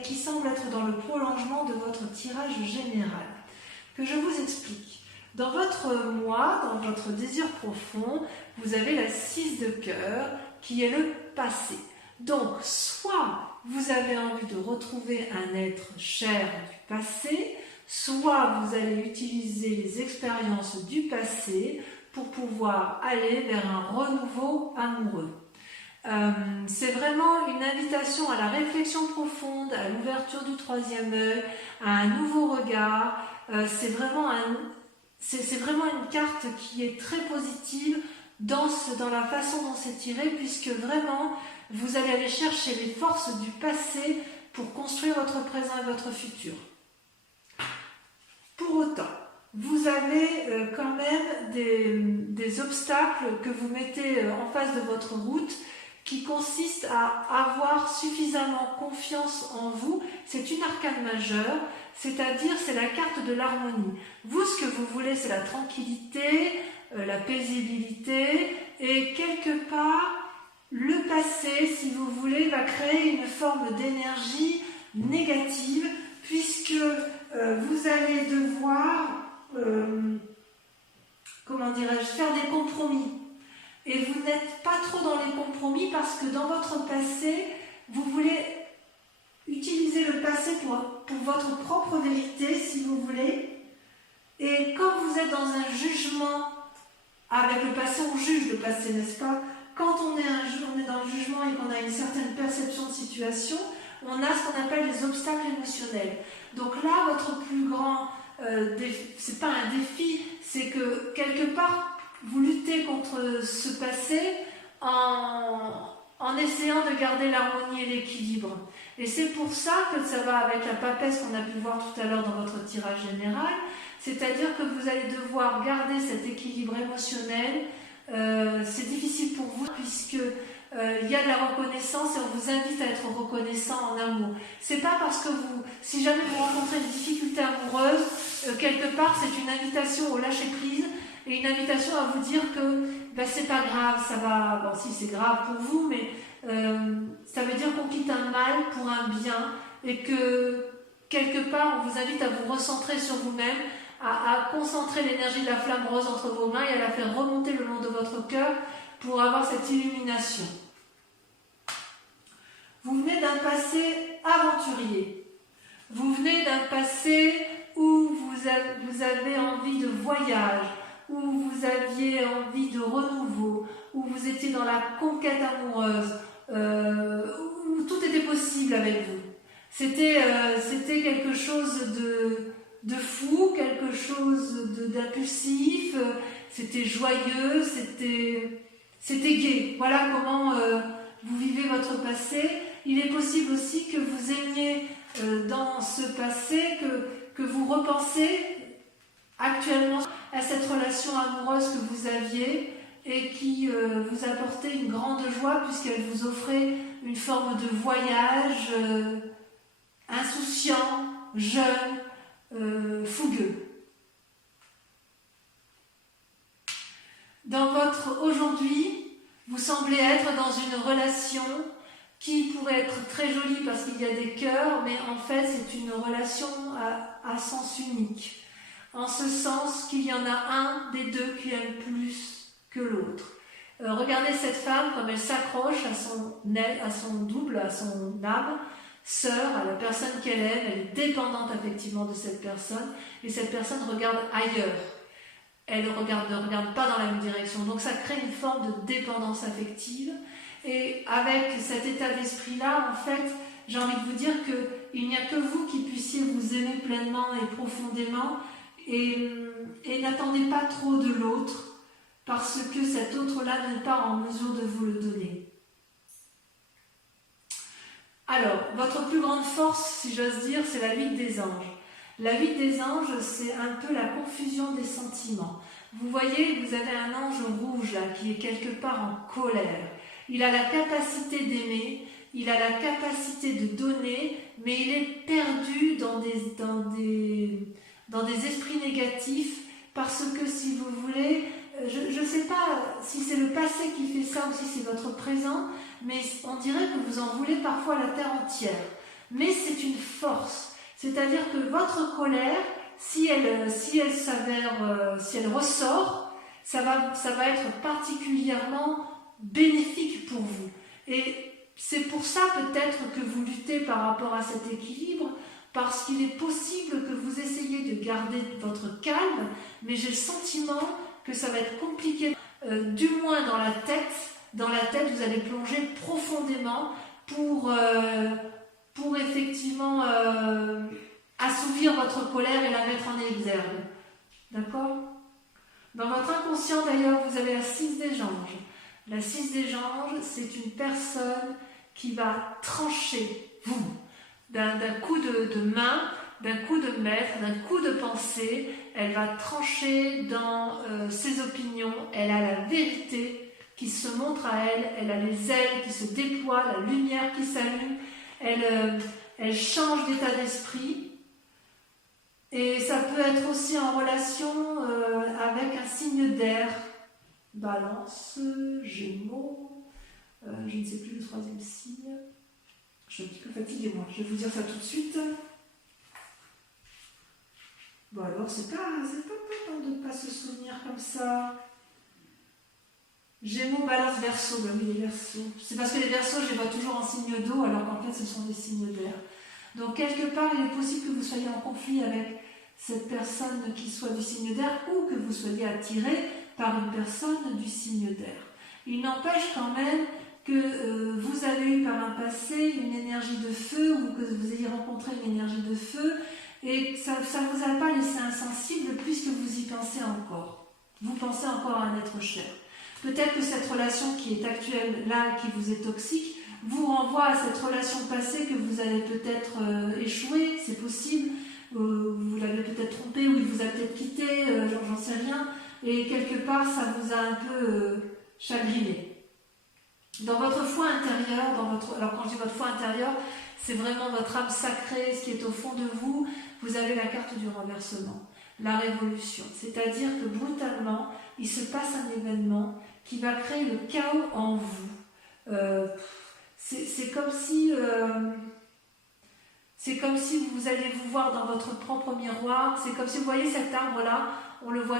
et qui semble être dans le prolongement de votre tirage général. Que je vous explique. Dans votre moi, dans votre désir profond, vous avez la 6 de cœur qui est le passé. Donc, soit vous avez envie de retrouver un être cher du passé, soit vous allez utiliser les expériences du passé pour pouvoir aller vers un renouveau amoureux. C'est vraiment une invitation à la réflexion profonde, à l'ouverture du troisième œil, à un nouveau regard. C'est vraiment une carte qui est très positive dans la façon dont c'est tiré, puisque vraiment vous allez aller chercher les forces du passé pour construire votre présent et votre futur. Pour autant, vous avez quand même des obstacles que vous mettez en face de votre route qui consistent à avoir suffisamment confiance en vous. C'est une arcane majeure, c'est-à-dire c'est la carte de l'harmonie. Vous, ce que vous voulez, c'est la tranquillité, la paisibilité, et quelque part, le passé, si vous voulez, va créer une forme d'énergie négative, puisque vous allez devoir, faire des compromis. Et vous n'êtes pas trop dans les compromis parce que dans votre passé, vous voulez utiliser le passé pour votre propre vérité, si vous voulez. Et comme vous êtes dans un jugement, avec le passé, on juge le passé, n'est-ce pas? Quand on est dans le jugement et qu'on a une certaine perception de situation, on a ce qu'on appelle les obstacles émotionnels. Donc là, votre plus grand défi, c'est pas un défi, c'est que quelque part, vous luttez contre ce passé en essayant de garder l'harmonie et l'équilibre. Et c'est pour ça que ça va avec la papesse qu'on a pu voir tout à l'heure dans votre tirage général, c'est-à-dire que vous allez devoir garder cet équilibre émotionnel. C'est difficile pour vous puisque il y a de la reconnaissance et on vous invite à être reconnaissant en amour. C'est pas parce que si jamais vous rencontrez une difficulté amoureuse, quelque part c'est une invitation au lâcher prise et une invitation à vous dire que c'est pas grave, ça va. Bon, si c'est grave pour vous, mais ça veut dire qu'on quitte un mal pour un bien et que quelque part on vous invite à vous recentrer sur vous-même, à concentrer l'énergie de la flamme rose entre vos mains et à la faire remonter le long de votre cœur pour avoir cette illumination. Vous venez d'un passé aventurier. Vous venez d'un passé où vous avez envie de voyage, où vous aviez envie de renouveau, où vous étiez dans la conquête amoureuse, où tout était possible avec vous. C'était quelque chose de fou, quelque chose d'impulsif, c'était joyeux, c'était gai. Voilà comment vous vivez votre passé. Il est possible aussi que vous aimiez dans ce passé, que vous repensez actuellement à cette relation amoureuse que vous aviez et qui vous apportait une grande joie puisqu'elle vous offrait une forme de voyage insouciant, jeune, fougueux. Dans votre aujourd'hui, vous semblez être dans une relation qui pourrait être très jolie parce qu'il y a des cœurs, mais en fait c'est une relation à sens unique. En ce sens qu'il y en a un des deux qui aime plus que l'autre. Regardez cette femme comme elle s'accroche à son double, à son âme, sœur, à la personne qu'elle aime, elle est dépendante affectivement de cette personne, et cette personne regarde ailleurs. Elle ne regarde pas dans la même direction. Donc ça crée une forme de dépendance affective. Et avec cet état d'esprit-là, en fait, j'ai envie de vous dire qu'il n'y a que vous qui puissiez vous aimer pleinement et profondément. Et n'attendez pas trop de l'autre, parce que cet autre-là n'est pas en mesure de vous le donner. Alors, votre plus grande force, si j'ose dire, c'est la 8 des anges. La 8 des anges, c'est un peu la confusion des sentiments. Vous voyez, vous avez un ange rouge là, qui est quelque part en colère. Il a la capacité d'aimer, il a la capacité de donner, mais il est perdu dans des esprits négatifs, parce que si vous voulez, je ne sais pas si c'est le passé qui fait ça ou si c'est votre présent, mais on dirait que vous en voulez parfois la terre entière. mais c'est une force. C'est-à-dire que votre colère, si elle ressort, ça va être particulièrement bénéfique pour vous. Et c'est pour ça peut-être que vous luttez par rapport à cet équilibre, parce qu'il est possible que vous essayiez de garder votre calme, mais j'ai le sentiment que ça va être compliqué, du moins dans la tête. Dans la tête, vous allez plonger profondément pour effectivement assouvir votre colère et la mettre en exergue. D'accord? Dans votre inconscient, d'ailleurs, vous avez la 6 des anges. La 6 des anges, c'est une personne qui va trancher, vous, d'un coup de main, d'un coup de maître, d'un coup de pensée. Elle va trancher dans ses opinions. Elle a la vérité qui se montre à elle. Elle a les ailes qui se déploient, la lumière qui s'allume. Elle change d'état d'esprit. Et ça peut être aussi en relation avec un signe d'air. Balance, Gémeaux, je ne sais plus le 3e signe. Je suis un petit peu fatiguée, moi. Je vais vous dire ça tout de suite. Bon, alors, c'est pas important de ne pas se souvenir comme ça. Gémeaux, Balance, Verseau. Ben oui, les Verseaux. C'est parce que les Verseaux, je les vois toujours en signe d'eau, alors qu'en fait, ce sont des signes d'air. Donc, quelque part, il est possible que vous soyez en conflit avec cette personne qui soit du signe d'air ou que vous soyez attiré par une personne du signe d'air. Il n'empêche quand même que vous avez eu par un passé une énergie de feu ou que vous ayez rencontré une énergie de feu et ça ne vous a pas laissé insensible puisque vous y pensez encore. Vous pensez encore à un être cher. Peut-être que cette relation qui est actuelle là, qui vous est toxique, vous renvoie à cette relation passée que vous avez peut-être échoué, c'est possible, vous l'avez peut-être trompé ou il vous a peut-être quitté, j'en sais rien, et quelque part ça vous a un peu chagriné. Dans votre foi intérieure, alors quand je dis votre foi intérieure, c'est vraiment votre âme sacrée, ce qui est au fond de vous, vous avez la carte du renversement, la révolution. C'est-à-dire que brutalement, il se passe un événement qui va créer le chaos en vous. C'est comme si vous allez vous voir dans votre propre miroir, c'est comme si vous voyez cet arbre-là, on le voit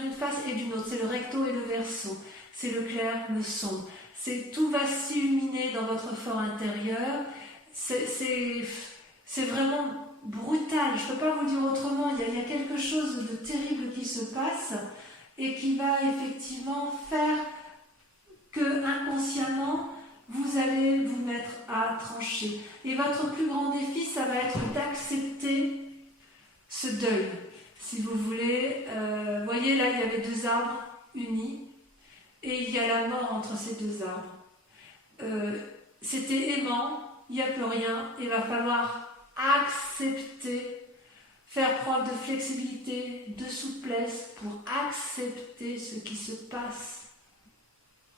d'une face et d'une autre, c'est le recto et le verso, c'est le clair, le sombre. Tout va s'illuminer dans votre fort intérieur, c'est vraiment brutal, je ne peux pas vous dire autrement, il y a quelque chose de terrible qui se passe et qui va effectivement faire que inconsciemment, vous allez vous mettre à trancher. Et votre plus grand défi, ça va être d'accepter ce deuil. Si vous voulez, voyez là, il y avait 2 arbres unis et il y a la mort entre ces 2 arbres. C'était aimant, il n'y a plus rien, il va falloir accepter, faire preuve de flexibilité, de souplesse pour accepter ce qui se passe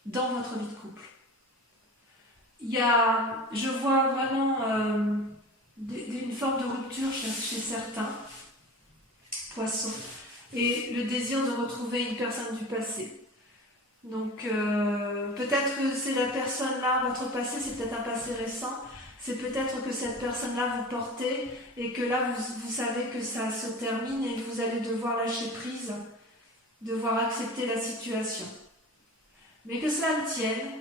dans votre vie de couple. Je vois vraiment une forme de rupture chez certains poissons et le désir de retrouver une personne du passé. Donc peut-être que c'est la personne-là, votre passé, c'est peut-être un passé récent, c'est peut-être que cette personne-là vous portez et que là vous savez que ça se termine et que vous allez devoir lâcher prise, devoir accepter la situation. Mais que cela me tienne,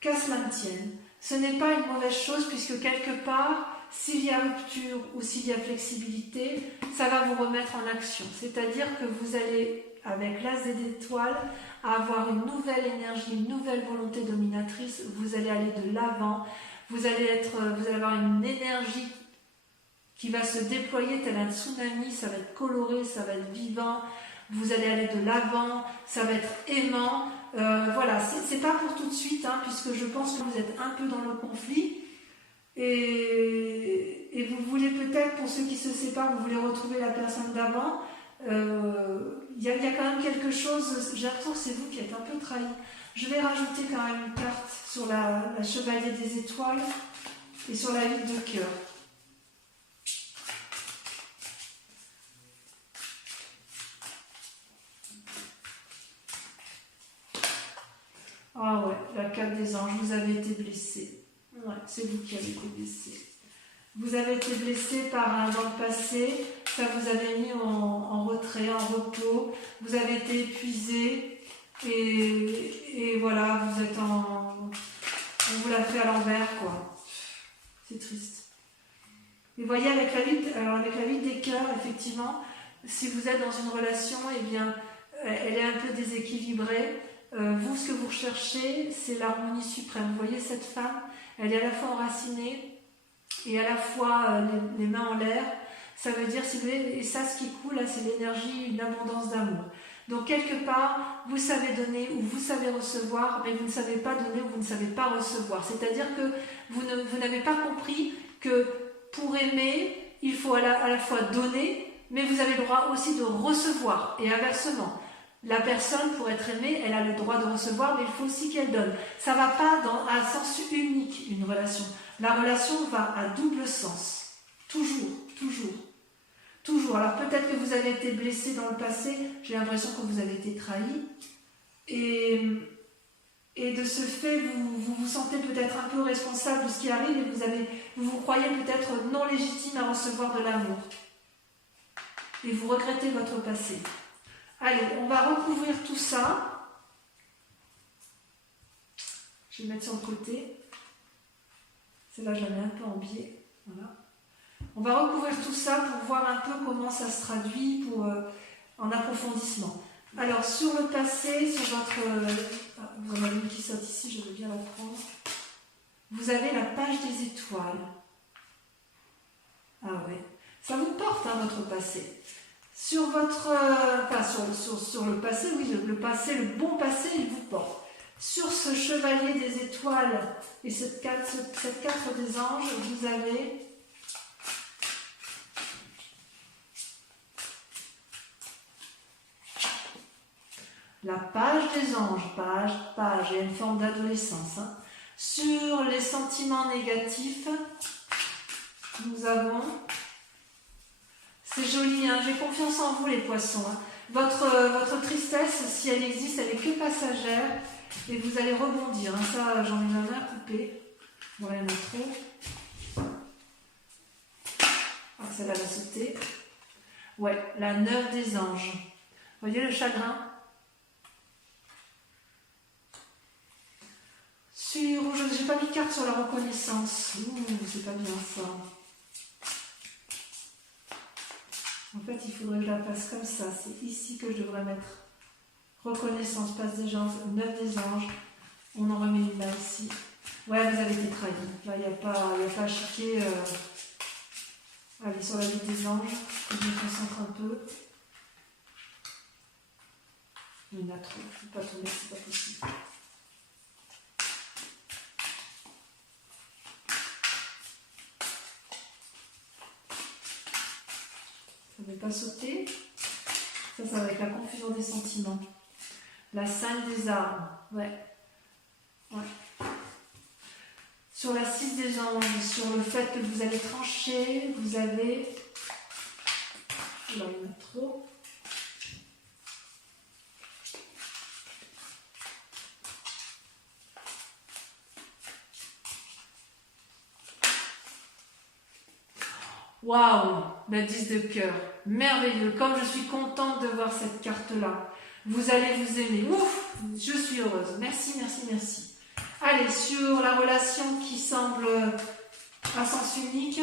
qu'à cela me tienne, ce n'est pas une mauvaise chose puisque quelque part, s'il y a rupture ou s'il y a flexibilité, ça va vous remettre en action. C'est-à-dire que vous allez, avec l'as d'étoiles, avoir une nouvelle énergie, une nouvelle volonté dominatrice, vous allez aller de l'avant, vous allez avoir une énergie qui va se déployer tel un tsunami, ça va être coloré, ça va être vivant, vous allez aller de l'avant, ça va être aimant. Voilà, c'est pas pour tout de suite, hein, puisque je pense que vous êtes un peu dans le conflit et vous voulez peut-être, pour ceux qui se séparent, vous voulez retrouver la personne d'avant. Il y a quand même quelque chose, j'ai l'impression que c'est vous qui êtes un peu trahi. Je vais rajouter quand même une carte sur la chevalier des étoiles et sur la 8 de cœur. Ah ouais, la 4 des anges, vous avez été blessé. Ouais. c'est vous qui avez été blessé. Vous avez été blessé dans le passé, ça vous avait mis en retrait, en repos, vous avez été épuisé et voilà, vous êtes on vous l'a fait à l'envers, quoi. C'est triste. Et vous voyez, avec la vie des cœurs, effectivement, si vous êtes dans une relation, eh bien, elle est un peu déséquilibrée. Vous, ce que vous recherchez, c'est l'harmonie suprême. Vous voyez, cette femme, elle est à la fois enracinée et à la fois les mains en l'air. Ça veut dire, si vous voulez, et ça, ce qui coule, là, c'est l'énergie, une abondance d'amour. Donc, quelque part, vous savez donner ou vous savez recevoir, mais vous ne savez pas donner ou vous ne savez pas recevoir. C'est-à-dire que vous n'avez pas compris que pour aimer, il faut à la fois donner, mais vous avez le droit aussi de recevoir. Et inversement, la personne, pour être aimée, elle a le droit de recevoir, mais il faut aussi qu'elle donne. Ça ne va pas dans un sens unique, une relation. La relation va à double sens. Toujours, toujours. Toujours. Alors peut-être que vous avez été blessé dans le passé, j'ai l'impression que vous avez été trahi. Et de ce fait, vous vous sentez peut-être un peu responsable de ce qui arrive et vous vous croyez peut-être non légitime à recevoir de l'amour. Et vous regrettez votre passé. Allez, on va recouvrir tout ça. Je vais le mettre sur le côté. Celle-là, je la mets un peu en biais. Voilà. On va recouvrir tout ça pour voir un peu comment ça se traduit en approfondissement. Alors, sur le passé, sur votre... vous en avez une qui saute ici, je veux bien la prendre. Vous avez la page des étoiles. Ah ouais. Ça vous porte, hein, votre passé. Sur votre... sur le passé, oui, le passé, le bon passé, il vous porte. Sur ce chevalier des étoiles et cette carte des anges, vous avez... la page des anges, page, il y a une forme d'adolescence. Hein. Sur les sentiments négatifs, nous avons... C'est joli, hein, j'ai confiance en vous les poissons. Hein. Votre tristesse, si elle existe, elle est que passagère et vous allez rebondir. Hein. Ça, j'en ai ma main coupée. Bon, il y en a trop. Ah, celle-là va sauter. Ouais, la 9 des anges. Vous voyez le chagrin? Je n'ai pas mis de carte sur la reconnaissance. C'est pas bien ça. En fait, il faudrait que je la passe comme ça. C'est ici que je devrais mettre reconnaissance, passe des anges, 9 des anges. On en remet une là ici. Ouais, vous avez été trahi. Là, il n'y a pas à chiquer. Allez, sur la vie des anges. Je me concentre un peu. Il y en a trop. Je ne peux pas tourner, c'est pas possible. Ça ne va pas sauter. Ça va être la confusion des sentiments. La 5 des armes. Ouais. Sur la 6 des anges, sur le fait que vous allez trancher, vous avez... Là, il y en a trop. Waouh, la 10 de cœur, merveilleux, comme je suis contente de voir cette carte-là. Vous allez vous aimer. Ouf, je suis heureuse. Merci, merci, merci. Allez, sur la relation qui semble à sens unique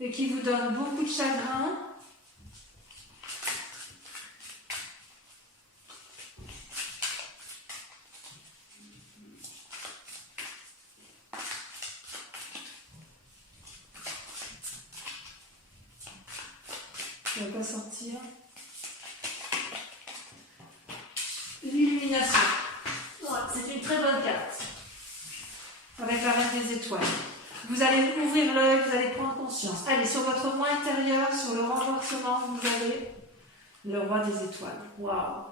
et qui vous donne beaucoup de chagrin. Ça ne va pas sortir. L'illumination. Ouais, c'est une très bonne carte. Avec la reine des étoiles. Vous allez ouvrir l'œil, vous allez prendre conscience. Allez, sur votre moi intérieur, sur le renversement, vous avez le roi des étoiles. Waouh.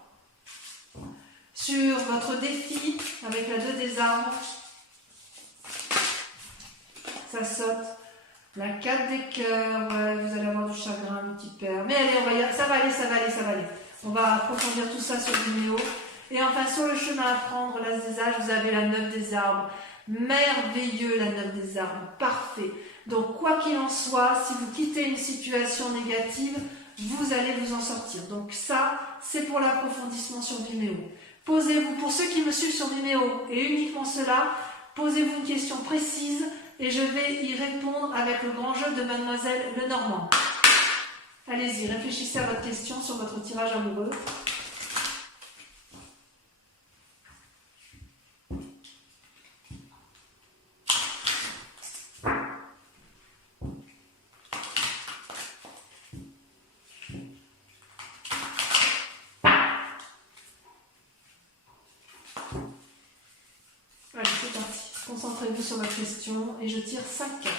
Sur votre défi, avec la 2 des armes, ça saute. La 4 des cœurs, ouais, vous allez avoir du chagrin, un petit père. Mais allez, ça va aller. On va approfondir tout ça sur Vimeo. Et enfin, sur le chemin à prendre, l'as des âges, vous avez la 9 des arbres. Merveilleux, la 9 des armes, parfait. Donc, quoi qu'il en soit, si vous quittez une situation négative, vous allez vous en sortir. Donc ça, c'est pour l'approfondissement sur Vimeo. Posez-vous, pour ceux qui me suivent sur Vimeo, et uniquement cela, posez-vous une question précise et je vais y répondre avec le grand jeu de Mademoiselle Lenormand. Allez-y, réfléchissez à votre question sur votre tirage amoureux. Allez, c'est parti. Concentrez-vous sur votre question et je tire 5 cartes.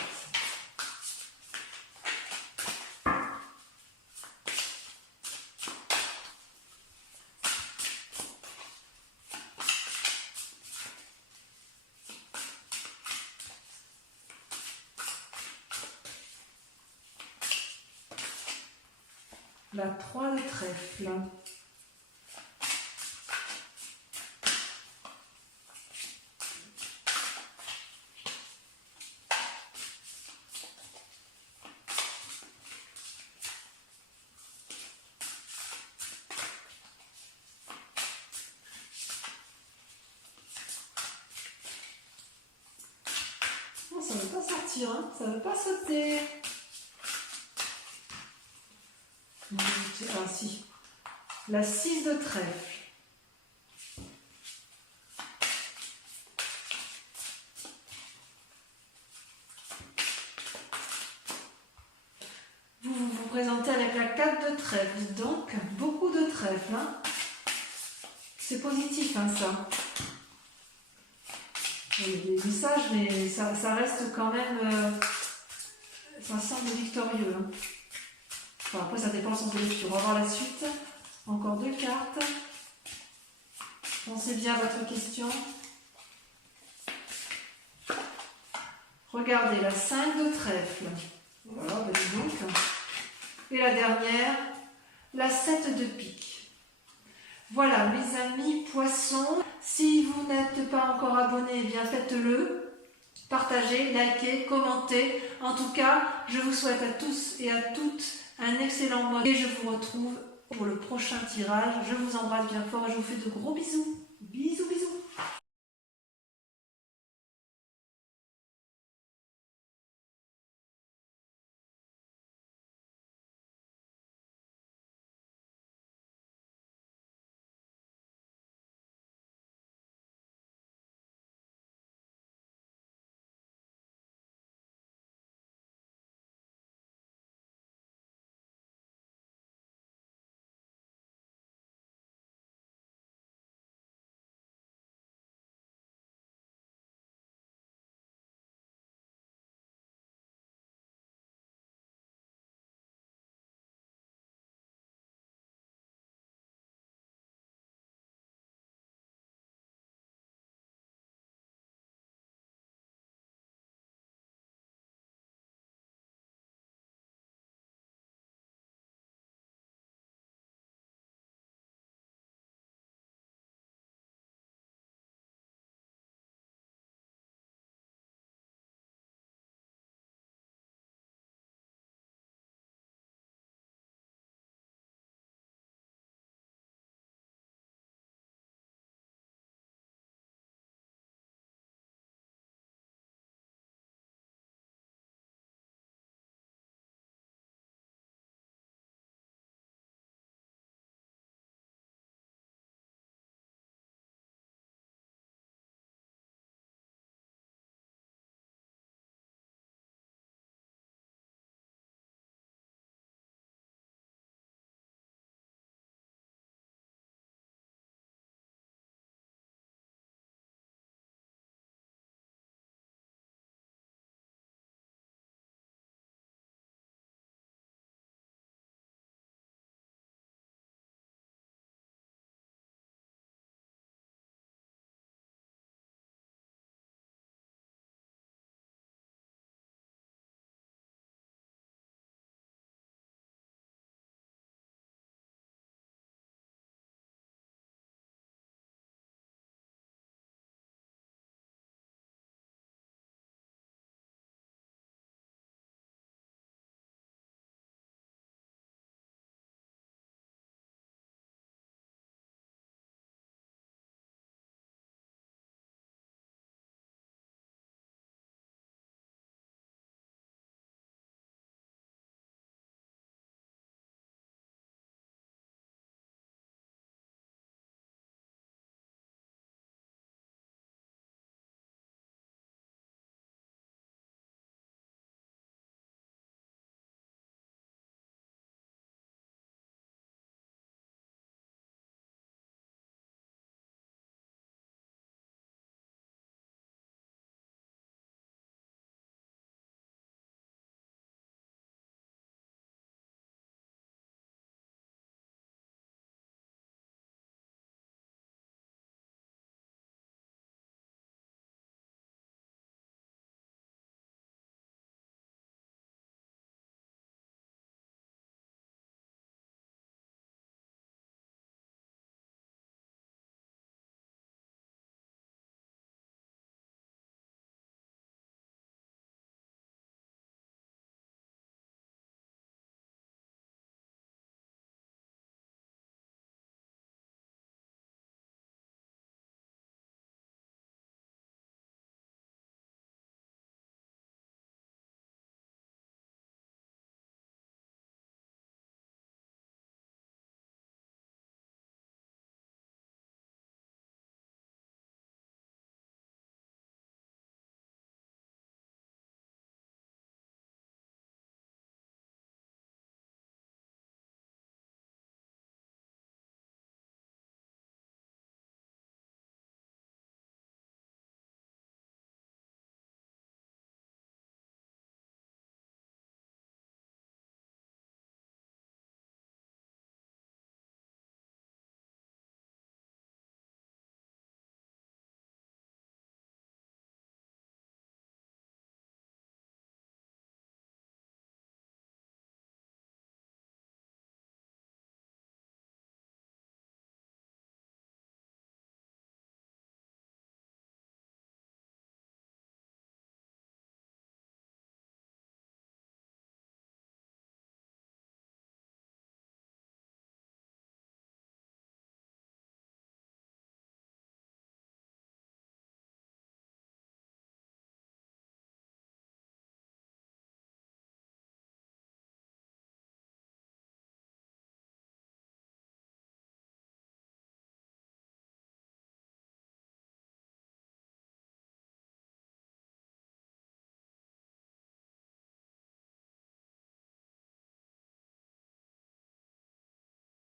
La 3 de trèfle. Non, ça ne veut pas sortir, hein. Ça ne veut pas sauter. Ah si, la 6 de trèfle. Vous présentez avec la 4 de trèfle, donc beaucoup de trèfle. Hein. C'est positif, hein, ça. Il y a des messages, mais ça reste quand même... ça semble victorieux. Hein. Enfin, après, ça dépend de son lecture. On va voir la suite. Encore 2 cartes. Pensez bien à votre question. Regardez, la 5 de trèfle. Voilà, ben dis donc. Et la dernière, la 7 de pique. Voilà, mes amis poissons. Si vous n'êtes pas encore abonné, eh bien faites-le. Partagez, likez, commentez. En tout cas, je vous souhaite à tous et à toutes un excellent mois et je vous retrouve pour le prochain tirage. Je vous embrasse bien fort et je vous fais de gros bisous. Bisous, bisous.